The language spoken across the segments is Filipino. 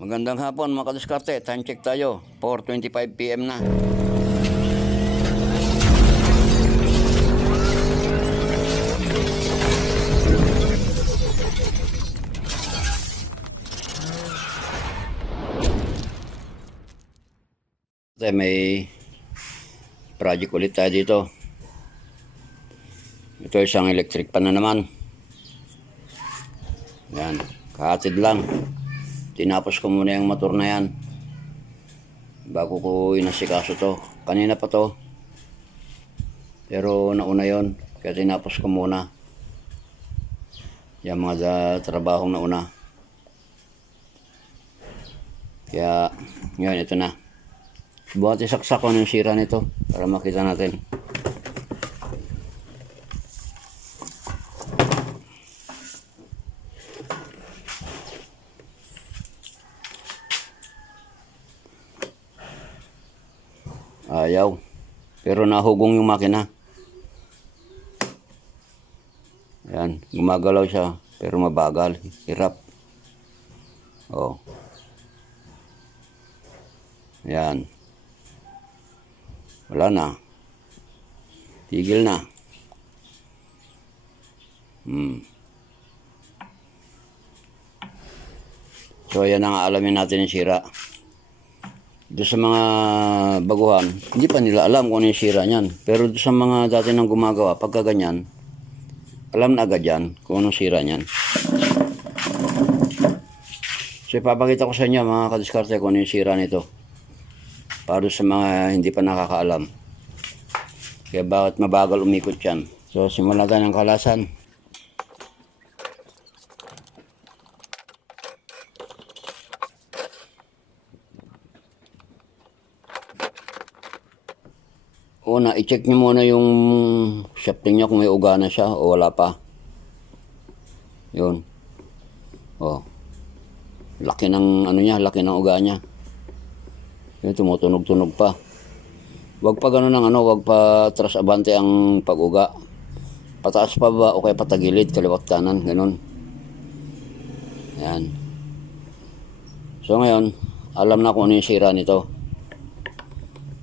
Magandang hapon mga kadiskarte. Time check tayo. 4.25pm na. Tay, may project ulit tayo dito. Ito isang electric pan na naman. Yan, kahatid lang. Tinapos ko muna yung motor na yan. Bago ko inasikaso to. Kanina pa to. Pero nauna yon Kaya tinapos ko muna. Yung mga trabahong nauna. Kaya, ngayon ito na. Buhat isaksak ko ng sira nito para makita natin. Ayaw. Pero nahugong yung makina. Ayan, gumagalaw siya. Pero mabagal. Hirap. Oh. Ayan. Wala na. Tigil na. Hmm. So, ayan ang alamin natin yung sira. Doon sa mga baguhan, hindi pa nila alam kung ano yung sira niyan. Pero doon sa mga dati nang gumagawa, pagka ganyan, alam na agad yan kung anong sira niyan. So, ipapakita ko sa inyo mga kadiskarte kung ano yung sira nito. Para sa mga hindi pa nakakaalam. Kaya bakit mabagal umikot yan. So, simulan tayo ng kalasan. Una, i-check nyo muna yung shafting niya kung may uga na siya o wala pa. Yun. Oh. Laki ng ano niya, laki ng uga niya. Yun, tumutunog-tunog pa. Wag pa ganun ng ano, wag pa tras abante ang pag-uga. Pataas pa ba o kaya patagilid, kaliwat kanan, ganun. Yan. So ngayon, alam na kung ano yung sira nito.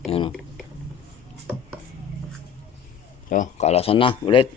Yan o. So, kalasan na ulit.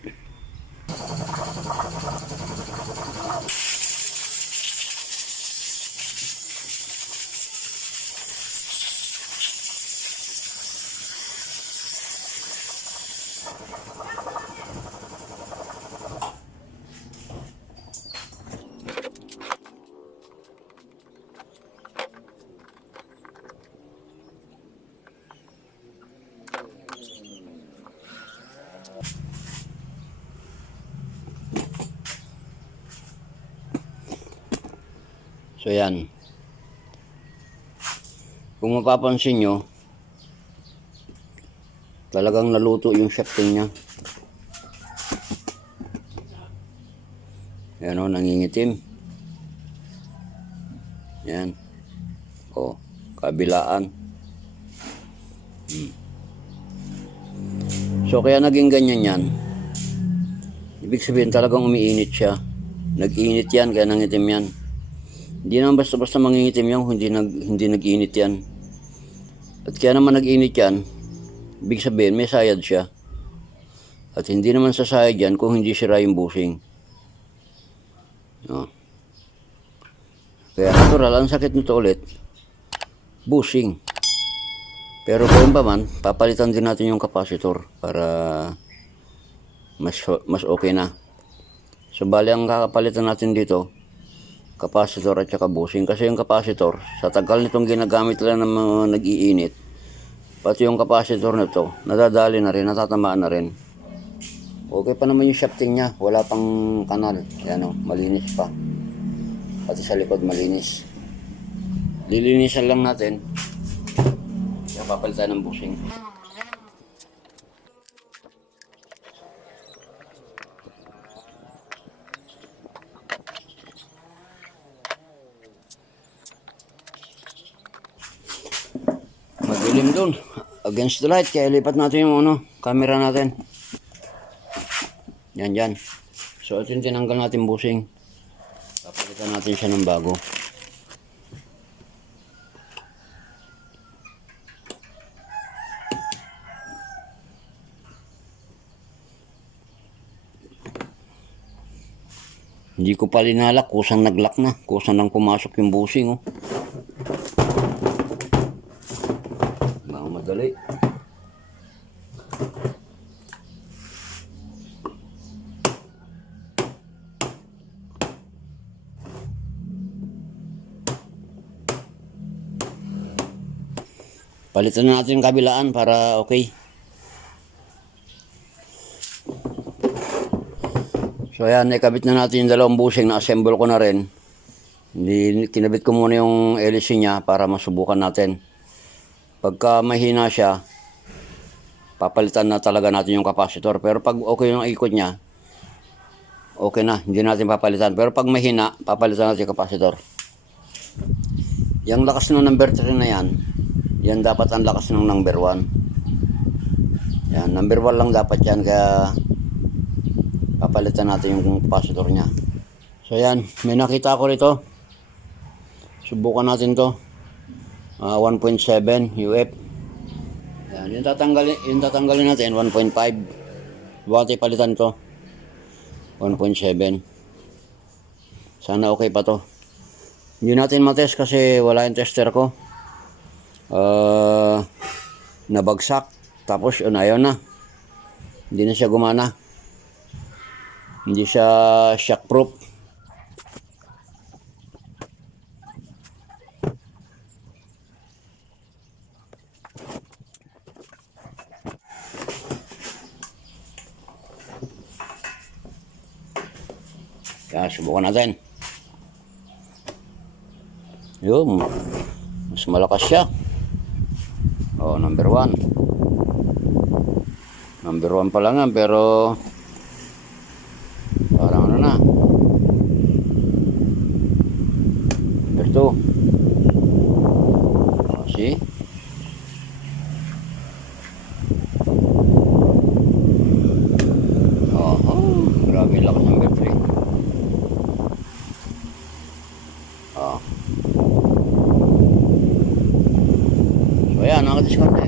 So yan. Kung mapapansin nyo, talagang naluto yung shafting niya. Yan o, nangingitim. Yan. O, kabilaan. Hmm. So, kaya naging ganyan yan. Ibig sabihin talagang umiinit siya. Nag-init yan, kaya nangitim yan. Hindi naman basta-basta mangingitim yan, hindi, nag, hindi nag-init yan. At kaya naman nag-init yan, ibig sabihin may sayad siya. At hindi naman sasayad yan kung hindi sira yung bushing. No. Kaya natural, ang sakit nito ulit, bushing. Pero kung pa man, papalitan din natin yung capacitor para mas, mas okay na. So, bali ang kakapalitan natin dito, capacitor at saka bushing. Kasi yung capacitor, sa tagal nitong ginagamit lang ng mga nag-iinit, pati yung capacitor na to, nadadali na rin, natatamaan na rin. Okay pa naman yung shafting niya, wala pang kanal. Yan o, malinis pa. Pati sa likod malinis. Lilinisan lang natin. Kaya papalitan ng bushing. dun against the light kaya ilipat natin yung ano camera natin. Yan yan. So ito yung tinanggal natin busing. Papalitan natin siya ng bago. Hindi ko pa linalak, kusang naglak na, kusang nang pumasok yung busing oh. Madali. Palitan na natin yung kabilaan para okay. So ayan, nakabit na natin yung dalawang bushing na assemble ko na rin. Hindi, kinabit ko muna yung LC niya para masubukan natin. Pagka mahina siya, papalitan na talaga natin yung capacitor. Pero pag okay yung ikot niya, okay na, hindi natin papalitan. Pero pag mahina, papalitan natin yung capacitor. Yung lakas ng number 3 na yan, yan dapat ang lakas ng number 1. Yan, number 1 lang dapat yan, kaya papalitan natin yung capacitor niya. So yan, may nakita ko rito. Subukan natin to. Ah, 1.7 UF. Yan, yung tatanggalin, yung tatanggalin natin 1.5. Bakit palitan to? 1.7. Sana okay pa to. Hindi natin matest kasi wala yung tester ko. Ah, nabagsak. Tapos yun, ayaw na. Hindi na siya gumana. Hindi siya shockproof. Kaya subukan natin. Yun. Mas malakas siya. Oh, number one. Number one pa lang yan, pero parang ano na. Number two. Oh, see? Oh, oh, grabe yung lakas number three. Oh. So ayan, nakadiskarte.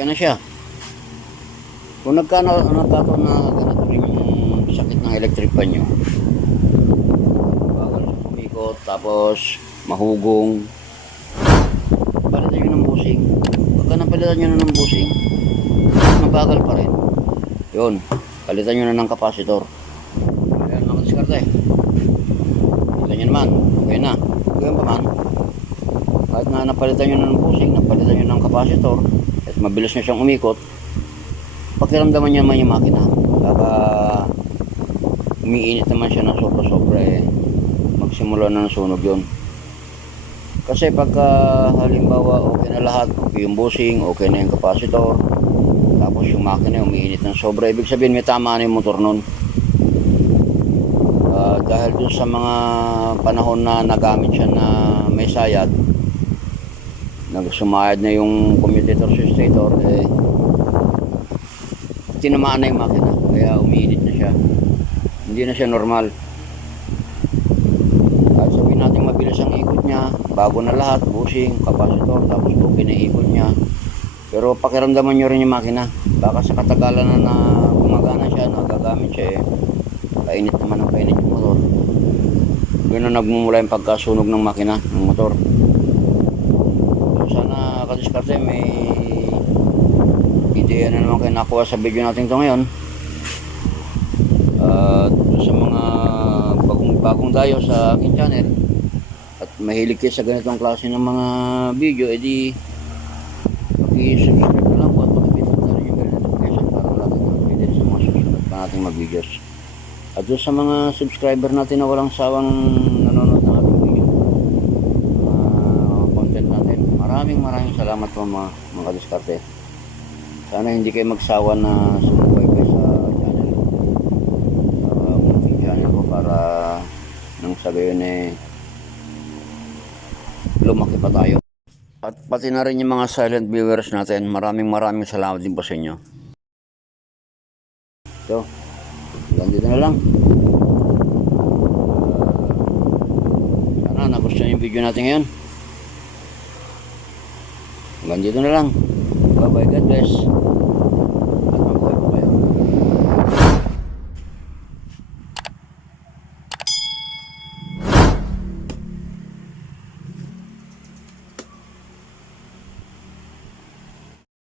Okay na siya. Kung nagkano, nagkataon na ganito rin yung sakit ng electric pan nyo, bagal sa kumikot, tapos mahugong, palitan nyo ng busing. Pagka napalitan nyo na ng busing, mabagal pa rin. Yun, palitan nyo na ng kapasitor. Ayan, nakadiskarte. Kita nyo naman, okay na. Ganyan pa man, kahit na napalitan nyo na ng busing, napalitan nyo ng kapasitor, mabilis na siyang umikot, pakiramdaman niya man yung makina. Baka umiinit naman siya ng sobra-sobra eh, magsimula na ng sunog yun. Kasi pagka halimbawa okay na lahat, yung busing, okay na yung kapasitor, tapos yung makina umiinit ng sobra, ibig sabihin may tama na yung motor nun. Ah, dahil dun sa mga panahon na nagamit siya na may sayad, nagsumayad na yung commutator sa stator, eh, tinamaan na yung makina, kaya umiinit na siya. Hindi na siya normal. Kahit sabihin natin mabilis ang ikot niya, bago na lahat, bushing, kapasitor, tapos okay na ikot niya. Pero pakiramdaman nyo rin yung makina. Baka sa katagalan na, na gumagana siya, nagagamit siya eh, kainit naman ang kainit yung motor. Ang nagmumula yung pagkasunog ng makina, ng motor. Kadiskarte may ideya na naman kayo nakuha sa video natin ito ngayon. At sa mga bagong, bagong dayo sa aking channel at mahilig kayo sa ganitong klase ng mga video, edi paki-subscribe na lang po at pakipindot na rin yung bell notification para lagi na updated sa mga susunod pa nating mga videos. At sa mga subscriber natin na walang sawang nanonood ng ating video, mga content natin, maraming salamat po mga, mga kadiskarte. Sana hindi kayo magsawa na sumubaybay sa channel. Para umating channel ko para nang sa gayon eh lumaki pa tayo. At pati na rin yung mga silent viewers natin. Maraming maraming salamat din po sa inyo. So, hanggang dito na lang. Ah, sana nagustuhan yung video natin ngayon. Hanggang dito na lang. Bye bye. God bless.